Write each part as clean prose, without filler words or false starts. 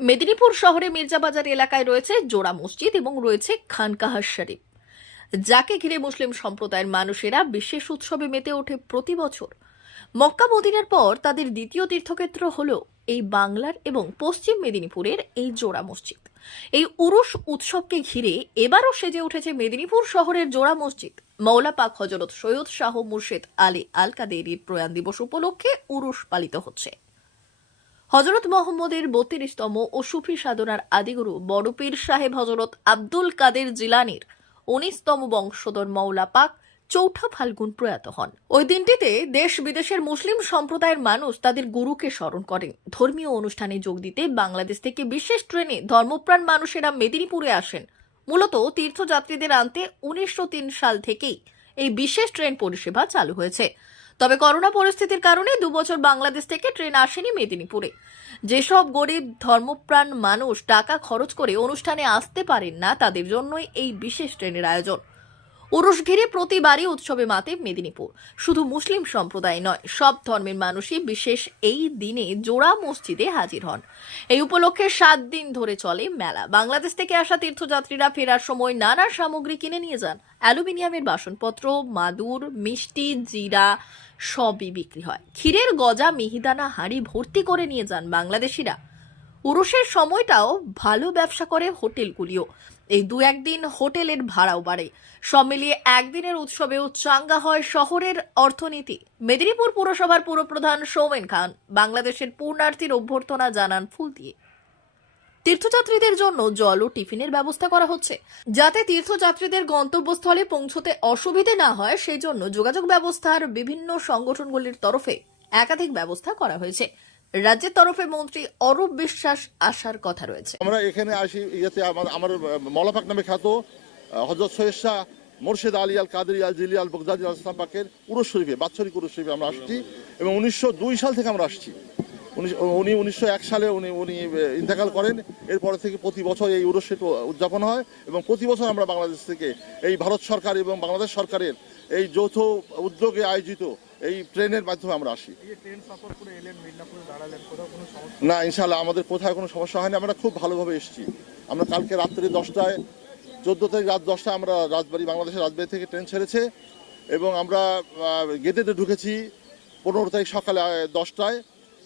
মেদিনীপুর শহরে মির্জাবাজার এলাকায় রয়েছে জোড়া মসজিদ এবং রয়েছে খানকাহ শরীফ, যাকে ঘিরে মুসলিম সম্প্রদায়ের মানুষেরা বিশেষ উৎসবে মেতে ওঠে প্রতি বছর। মক্কা মদিনার পর তাদের দ্বিতীয় তীর্থক্ষেত্র হল এই বাংলার এবং পশ্চিম মেদিনীপুরের এই জোড়া মসজিদ। এই উরুস উৎসবকে ঘিরে এবারও সেজে উঠেছে মেদিনীপুর শহরের জোড়া মসজিদ। মৌলা পাক হযরত সৈয়দ শাহ মুর্শিদ আলী আল কাদেরীর প্রয়াণ দিবস উপলক্ষে উরুস পালিত হচ্ছে। হযরত মোহাম্মদের ৩২তম ও সুফি সাধনার আদিগুরু বড় পীর সাহেব হযরত আব্দুল কাদের জিলানীর ১৯তম বংশধর মৌলা পাক চৌঠা ফাল্গুন প্রয়াত হন। ওই দিনটিতে দেশ বিদেশের মুসলিম সম্প্রদায়ের মানুষ তাদের গুরুকে স্মরণ করেন। ধর্মীয় অনুষ্ঠানে যোগ দিতে বাংলাদেশ থেকে বিশেষ ট্রেনে ধর্মপ্রাণ মানুষেরা মেদিনীপুরে আসেন। মূলত তীর্থযাত্রীদের আনতে ১৯০৩ সাল থেকেই এই বিশেষ ট্রেন পরিষেবা চালু হয়েছে। তবে করোনা পরিস্থিতির কারণে ২ বছর বাংলাদেশ থেকে ট্রেন আসেনি মেদিনীপুরে। যেসব গরিব ধর্মপ্রাণ মানুষ টাকা খরচ করে অনুষ্ঠানে আসতে পারেন না, তাদের জন্যই এই বিশেষ ট্রেনের আয়োজন। উরুস ঘিরে প্রতিবারই উৎসবে মাতে মেদিনীপুর। শুধু মুসলিম সম্প্রদায় নয়, সব ধর্মের মানুষই বিশেষ এই দিনে জোড়া মসজিদে হাজির হন। এই উপলক্ষে ৭ দিন ধরে চলে মেলা। বাংলাদেশ থেকে আসা তীর্থযাত্রীরা ফেরার সময় নানা সামগ্রী কিনে নিয়ে যান। অ্যালুমিনিয়ামের বাসনপত্র, মাদুর, মিষ্টি, জিরা সবই বিক্রি হয়। ক্ষীরের গজা, মিহিদানা হাঁড়ি ভর্তি করে নিয়ে যান বাংলাদেশিরা। উরুসের সময়টাও ভালো ব্যবসা করে হোটেলগুলিও। এই ২-১ দিন হোটেলের ভাড়াও বাড়ে। সব মিলিয়ে একদিনের উৎসবেও চাঙ্গা হয় শহরের অর্থনীতি। মেদিনীপুর পুরসভার পুরপ্রধান সৌমেন খান বাংলাদেশের পূর্ণার্থীর অভ্যর্থনা জানান ফুল দিয়ে। তীর্থযাত্রীদের জন্য জল ও টিফিনের ব্যবস্থা করা হচ্ছে, যাতে তীর্থযাত্রীদের গন্তব্যস্থলে পৌঁছতে অসুবিধে না হয়। সেই জন্য যোগাযোগ ব্যবস্থার বিভিন্ন সংগঠনগুলির তরফে একাধিক ব্যবস্থা করা হয়েছে। রাজ্যের তরফে মন্ত্রী অরূপ বিশ্বাস আসার কথা রয়েছে। আমরা এখানে আসি ইয়েতে আমার মৌলাপাক নামে খ্যাত হযরত সৈয়দ শাহ মুর্শিদ আলী আল কাদেরী আল জিলি আল বগদাদি আল ইসলাম পাকের উরুস শরীফে, বাৎসরিক উরুস শরীফে আমরা আসছি এবং ১৯০২ সাল থেকে আমরা আসছি। উনি ১৯০১ সালে উনি ইন্তেকাল করেন। এরপর থেকে প্রতি বছর এই উরুস শরীফ উদযাপন হয় এবং প্রতি বছর আমরা বাংলাদেশ থেকে এই ভারত সরকার এবং বাংলাদেশ সরকারের এই যৌথ উদ্যোগে আয়োজিত এই ট্রেনের মাধ্যমে আমরা আসি। না, ইনশাআল্লাহ আমাদের কোথায় কোনো সমস্যা হয়নি। আমরা খুব ভালোভাবে এসেছি। আমরা কালকে রাত্রি ১০টায়, ১৪ তারিখ রাত ১০টায় আমরা বাংলাদেশের রাজবাড়ি থেকে ট্রেন ছেড়েছে এবং আমরা গেটেতে ঢুকেছি ১৫ তারিখ সকালে ১০টায়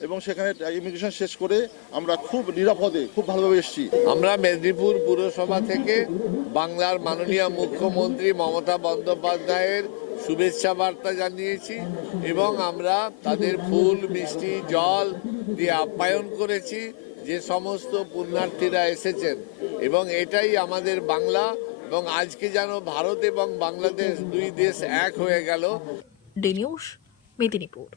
এবং সেখানে ইমিগ্রেশন শেষ করে আমরা খুব নিরাপদে খুব ভালোভাবে এসেছি। আমরা মেদিনীপুর পুরসভা থেকে বাংলার মাননীয় মুখ্যমন্ত্রী মমতা বন্দ্যোপাধ্যায়ের শুভেচ্ছা বার্তা জানিয়েছি এবং আমরা তাদের ফুল, মিষ্টি, জল দিয়ে আপ্যায়ন করেছি যে সমস্ত পুণ্যার্থীরা এসেছেন। এবং এটাই আমাদের বাংলা, এবং আজকে যেন ভারত এবং বাংলাদেশ দুই দেশ এক হয়ে গেল। D news, Medinipur.